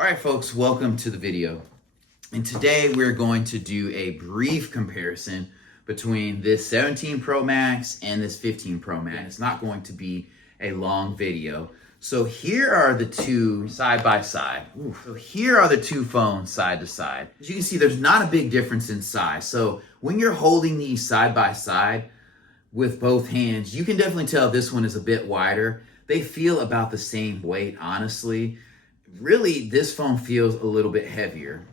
All right, folks, welcome to the video. And today we're going to do a brief comparison between this 17 Pro Max and this 15 Pro Max. It's not going to be a long video. So here are the two side by side. So here are the two phones side to side. As you can see, there's not a big difference in size. So when you're holding these side by side with both hands, you can definitely tell this one is a bit wider. They feel about the same weight, honestly. Really, this phone feels a little bit heavier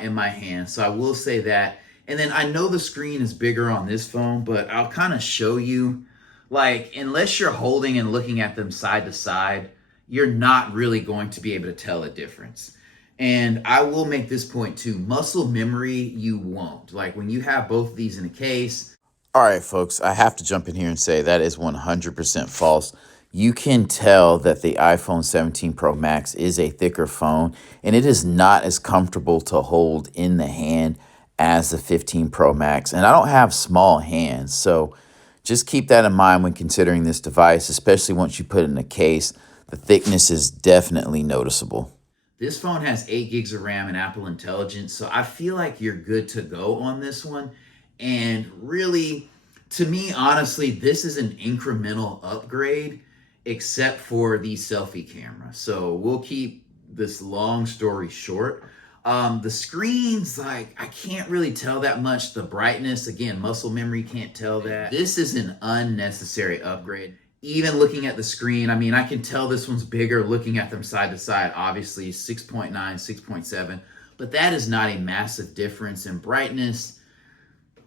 in my hand, so I will say that. And then I know the screen is bigger on this phone, but I'll kind of show you, like, unless you're holding and looking at them side to side, you're not really going to be able to tell a difference. And I will make this point too, muscle memory, you won't. Like when you have both of these in a case. All right, folks, I have to jump in here and say that is 100% false. You can tell that the iPhone 17 Pro Max is a thicker phone, and it is not as comfortable to hold in the hand as the 15 Pro Max. And I don't have small hands, so just keep that in mind when considering this device, especially once you put it in a case. The thickness is definitely noticeable. This phone has 8 gigs of RAM and Apple Intelligence, so I feel like you're good to go on this one. And really, to me, honestly, this is an incremental upgrade, except for the selfie camera. So we'll keep this long story short. The screens, like, I can't really tell that much. The brightness, again, muscle memory can't tell that. This is an unnecessary upgrade. Even looking at the screen, I mean, I can tell this one's bigger looking at them side to side, obviously 6.9, 6.7, but that is not a massive difference in brightness.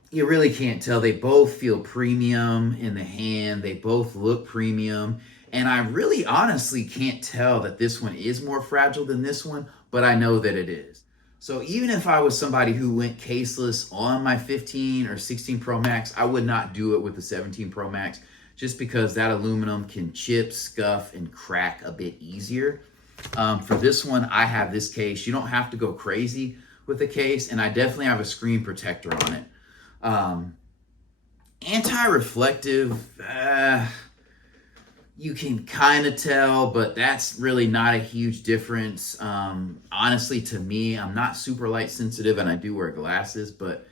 You really can't tell. They both feel premium in the hand. They both look premium. And I really honestly can't tell that this one is more fragile than this one, but I know that it is. So even if I was somebody who went caseless on my 15 or 16 Pro Max, I would not do it with the 17 Pro Max just because that aluminum can chip, scuff, and crack a bit easier. For this one, I have this case. You don't have to go crazy with the case, and I definitely have a screen protector on it. Anti-reflective, you can kind of tell, but that's really not a huge difference. Honestly, to me, I'm not super light sensitive and I do wear glasses, but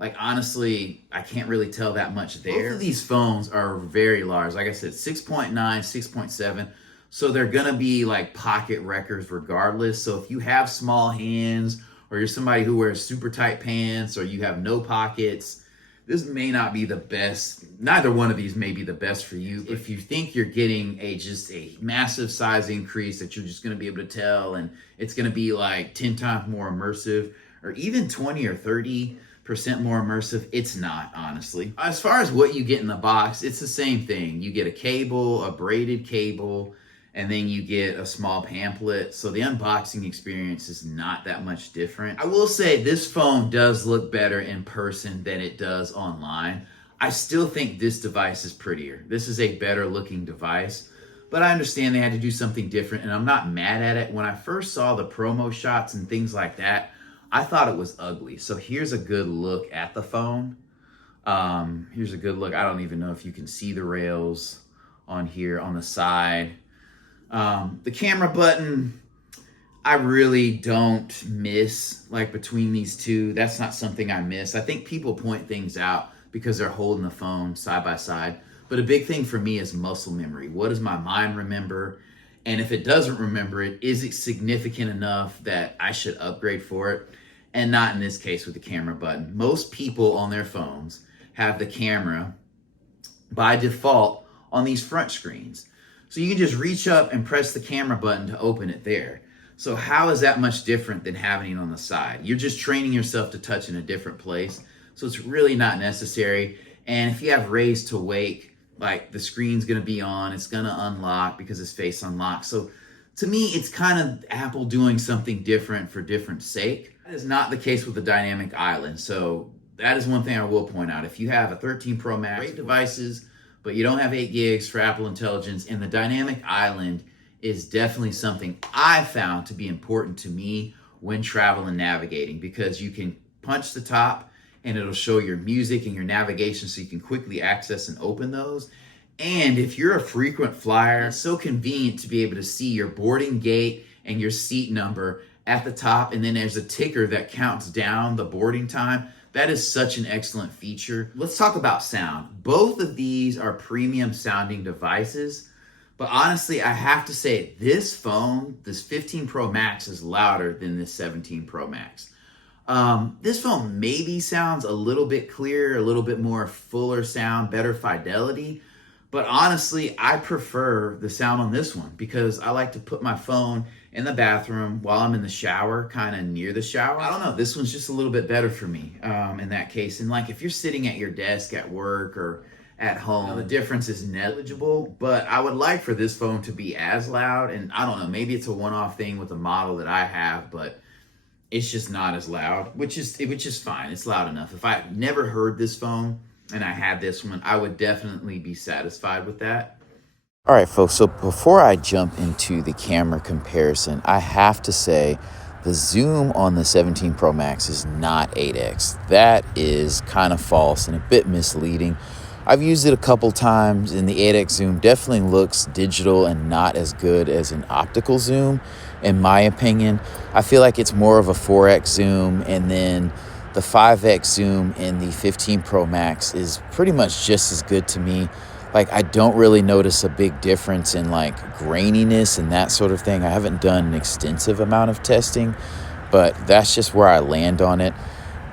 like, honestly, I can't really tell that much there. Both of these phones are very large. Like I said, 6.9, 6.7. So they're gonna be like pocket wreckers regardless. So if you have small hands or you're somebody who wears super tight pants or you have no pockets, this may not be the best. Neither one of these may be the best for you. If you think you're getting just a massive size increase that you're just gonna be able to tell and it's gonna be like 10 times more immersive or even 20 or 30% more immersive, it's not, honestly. As far as what you get in the box, it's the same thing. You get a cable, a braided cable, and then you get a small pamphlet. So the unboxing experience is not that much different. I will say this phone does look better in person than it does online. I still think this device is prettier. This is a better looking device, but I understand they had to do something different and I'm not mad at it. When I first saw the promo shots and things like that, I thought it was ugly. So here's a good look at the phone. Here's a good look. I don't even know if you can see the rails on here on the side. The camera button, I really don't miss, like between these two. That's not something I miss. I think people point things out because they're holding the phone side by side. But a big thing for me is muscle memory. What does my mind remember? And if it doesn't remember it, is it significant enough that I should upgrade for it? And not in this case with the camera button. Most people on their phones have the camera by default on these front screens. So you can just reach up and press the camera button to open it there. So how is that much different than having it on the side? You're just training yourself to touch in a different place. So it's really not necessary. And if you have raise to wake, like the screen's gonna be on, it's gonna unlock because it's face unlocked. So to me, it's kind of Apple doing something different for different sake. That is not the case with the dynamic island. So that is one thing I will point out. If you have a 13 Pro Max, great devices, but you don't have 8 gigs for Apple Intelligence, and the dynamic island is definitely something I found to be important to me when traveling and navigating, because you can punch the top and it'll show your music and your navigation so you can quickly access and open those. And if you're a frequent flyer, it's so convenient to be able to see your boarding gate and your seat number at the top, and then there's a ticker that counts down the boarding time. That is such an excellent feature. Let's talk about sound. Both of these are premium sounding devices, but honestly, I have to say this phone, this 15 Pro Max, is louder than this 17 Pro Max. This phone maybe sounds a little bit clearer, a little bit more fuller sound, better fidelity. But honestly, I prefer the sound on this one because I like to put my phone in the bathroom while I'm in the shower, kind of near the shower. I don't know, this one's just a little bit better for me in that case. And like if you're sitting at your desk at work or at home, the difference is negligible, but I would like for this phone to be as loud. And I don't know, maybe it's a one-off thing with the model that I have, but it's just not as loud, which is fine. It's loud enough. If I never heard this phone and I had this one, I would definitely be satisfied with that. All right, folks, so before I jump into the camera comparison, I have to say the zoom on the 17 Pro Max is not 8x. That is kind of false and a bit misleading. I've used it a couple times, and the 8x zoom definitely looks digital and not as good as an optical zoom, in my opinion. I feel like it's more of a 4x zoom, and then the 5x zoom in the 15 Pro Max is pretty much just as good to me. Like, I don't really notice a big difference in like graininess and that sort of thing. I haven't done an extensive amount of testing, but that's just where I land on it.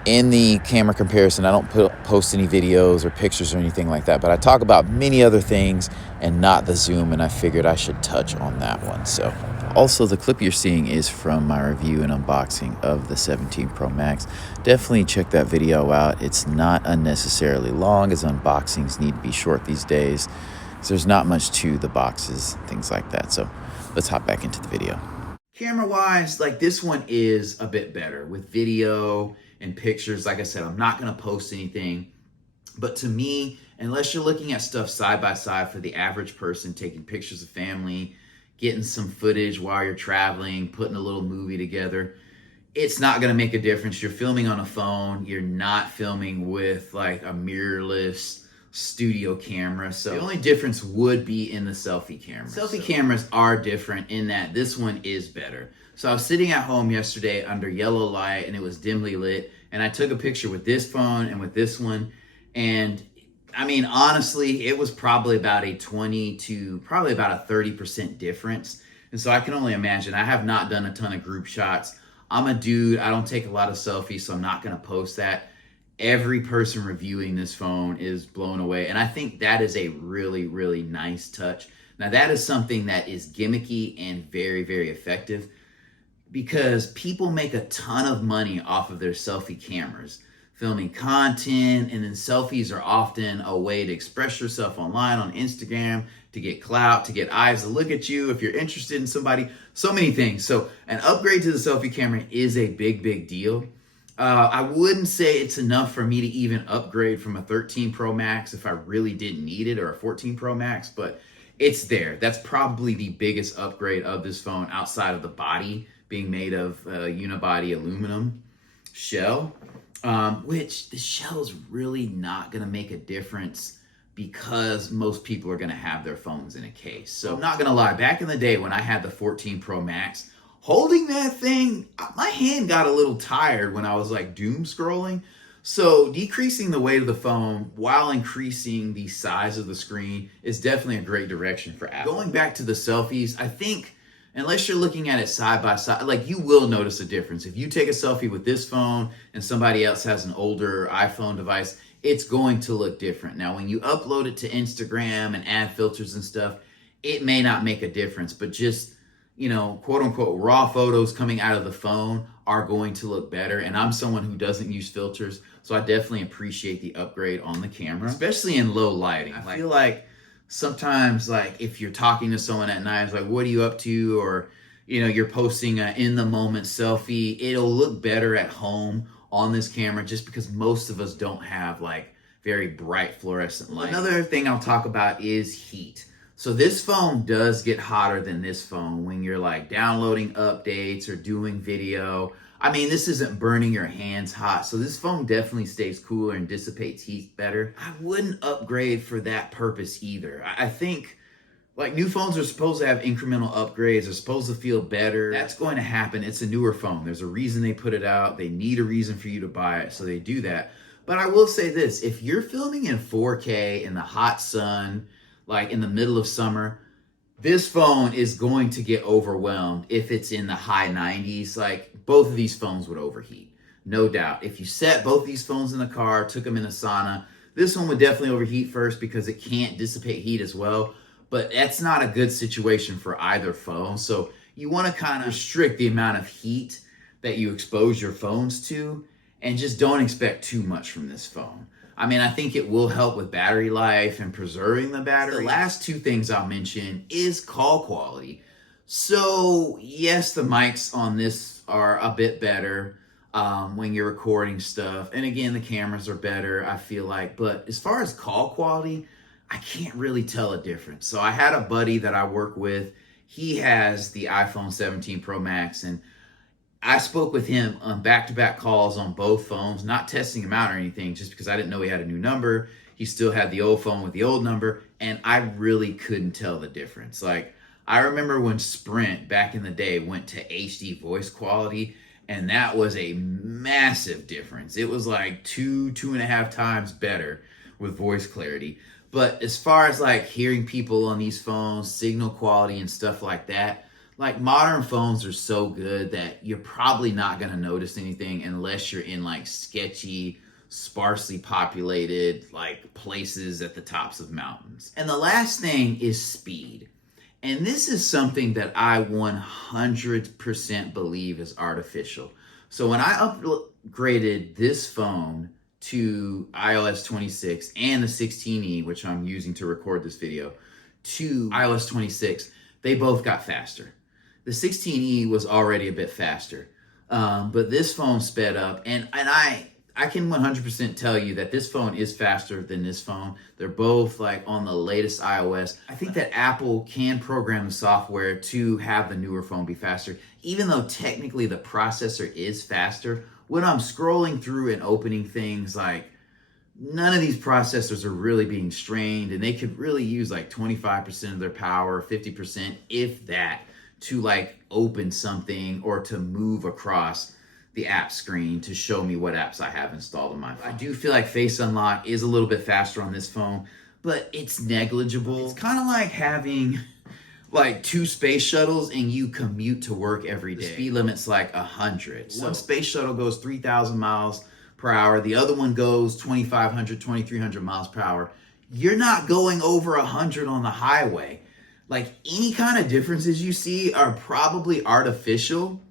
In the camera comparison, I don't post any videos or pictures or anything like that, but I talk about many other things and not the zoom, and I figured I should touch on that one. So also, the clip you're seeing is from my review and unboxing of the 17 Pro Max. Definitely check that video out. It's not unnecessarily long, as unboxings need to be short these days. So there's not much to the boxes, things like that. So let's hop back into the video. Camera-wise, like this one is a bit better with video and pictures. Like I said, I'm not going to post anything. But to me, unless you're looking at stuff side by side for the average person, taking pictures of family, getting some footage while you're traveling, putting a little movie together, it's not going to make a difference. You're filming on a phone. You're not filming with like a mirrorless studio camera. So the only difference would be in the selfie camera. Selfie cameras are different in that this one is better. So I was sitting at home yesterday under yellow light and it was dimly lit, and I took a picture with this phone and with this one, and I mean, honestly, it was probably about a 20 to probably about a 30% difference. And so I can only imagine. I have not done a ton of group shots. I'm a dude, I don't take a lot of selfies, so I'm not going to post that. Every person reviewing this phone is blown away, and I think that is a really, really nice touch. Now, that is something that is gimmicky and very, very effective, because people make a ton of money off of their selfie cameras, filming content, and then selfies are often a way to express yourself online on Instagram, to get clout, to get eyes to look at you if you're interested in somebody, so many things. So an upgrade to the selfie camera is a big, big deal. I wouldn't say it's enough for me to even upgrade from a 13 Pro Max if I really didn't need it, or a 14 Pro Max, but it's there. That's probably the biggest upgrade of this phone outside of the body being made of unibody aluminum shell, which the shell is really not going to make a difference because most people are going to have their phones in a case. So I'm not going to lie, back in the day when I had the 14 Pro Max, holding that thing, my hand got a little tired when I was like doom scrolling. So decreasing the weight of the phone while increasing the size of the screen is definitely a great direction for Apple. Going back to the selfies, I think unless you're looking at it side by side, like you will notice a difference. If you take a selfie with this phone and somebody else has an older iPhone device, it's going to look different. Now, when you upload it to Instagram and add filters and stuff, it may not make a difference, but just, you know, quote unquote, raw photos coming out of the phone are going to look better. And I'm someone who doesn't use filters, so I definitely appreciate the upgrade on the camera, especially in low lighting. I feel like sometimes, like if you're talking to someone at night, it's like, what are you up to? Or, you know, you're posting an in the moment selfie, it'll look better at home on this camera just because most of us don't have like very bright fluorescent light. Another thing I'll talk about is heat. So this phone does get hotter than this phone when you're like downloading updates or doing video. I mean, this isn't burning your hands hot, so this phone definitely stays cooler and dissipates heat better. I wouldn't upgrade for that purpose either. I think Like, new phones are supposed to have incremental upgrades. They're supposed to feel better. That's going to happen. It's a newer phone. There's a reason they put it out. They need a reason for you to buy it, so they do that. But I will say this, if you're filming in 4K in the hot sun, like in the middle of summer, this phone is going to get overwhelmed if it's in the high 90s. Like, both of these phones would overheat, no doubt. If you set both these phones in the car, took them in a sauna, this one would definitely overheat first because it can't dissipate heat as well. But that's not a good situation for either phone. So you want to kind of restrict the amount of heat that you expose your phones to, and just don't expect too much from this phone. I mean, I think it will help with battery life and preserving the battery. The last two things I'll mention is call quality. So yes, the mics on this are a bit better when you're recording stuff. And again, the cameras are better, I feel like. But as far as call quality, I can't really tell a difference. So I had a buddy that I work with. He has the iPhone 17 Pro Max, and I spoke with him on back-to-back calls on both phones, not testing him out or anything, just because I didn't know he had a new number. He still had the old phone with the old number, and I really couldn't tell the difference. Like, I remember when Sprint back in the day went to HD voice quality, and that was a massive difference. It was like 2.5 times better with voice clarity. But as far as like hearing people on these phones, signal quality and stuff like that, like, modern phones are so good that you're probably not going to notice anything unless you're in like sketchy, sparsely populated like places at the tops of mountains. And the last thing is speed. And this is something that I 100% believe is artificial. So when I upgraded this phone to iOS 26 and the 16E, which I'm using to record this video, to iOS 26, they both got faster. The 16E was already a bit faster, but this phone sped up, and I can 100% tell you that this phone is faster than this phone. They're both like on the latest iOS. I think that Apple can program the software to have the newer phone be faster, even though technically the processor is faster. When I'm scrolling through and opening things, like, none of these processors are really being strained, and they could really use like 25% of their power, 50%, if that, to like open something or to move across the app screen to show me what apps I have installed on my phone. I do feel like Face Unlock is a little bit faster on this phone, but it's negligible. It's kind of like having like 2 space shuttles and you commute to work every day. The speed limit's like 100. So one space shuttle goes 3,000 miles per hour. The other one goes 2,500, 2,300 miles per hour. You're not going over 100 on the highway. Like, any kind of differences you see are probably artificial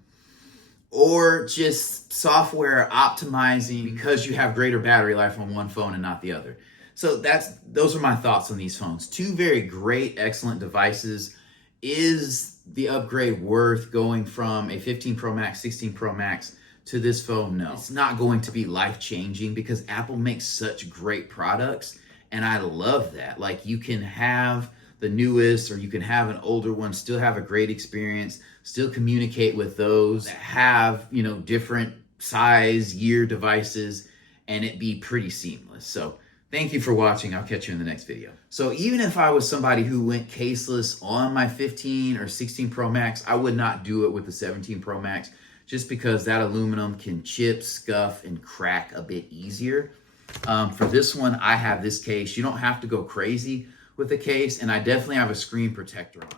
or just software optimizing because you have greater battery life on one phone and not the other. So those are my thoughts on these phones. 2 very great, excellent devices. Is the upgrade worth going from a 15 Pro Max, 16 Pro Max to this phone? No. It's not going to be life-changing because Apple makes such great products, and I love that. Like, you can have the newest or you can have an older one, still have a great experience, still communicate with those that have, you know, different size, year devices, and it be pretty seamless. So thank you for watching. I'll catch you in the next video. So even if I was somebody who went caseless on my 15 or 16 Pro Max, I would not do it with the 17 Pro Max just because that aluminum can chip, scuff, and crack a bit easier. For this one, I have this case. You don't have to go crazy with the case, and I definitely have a screen protector on.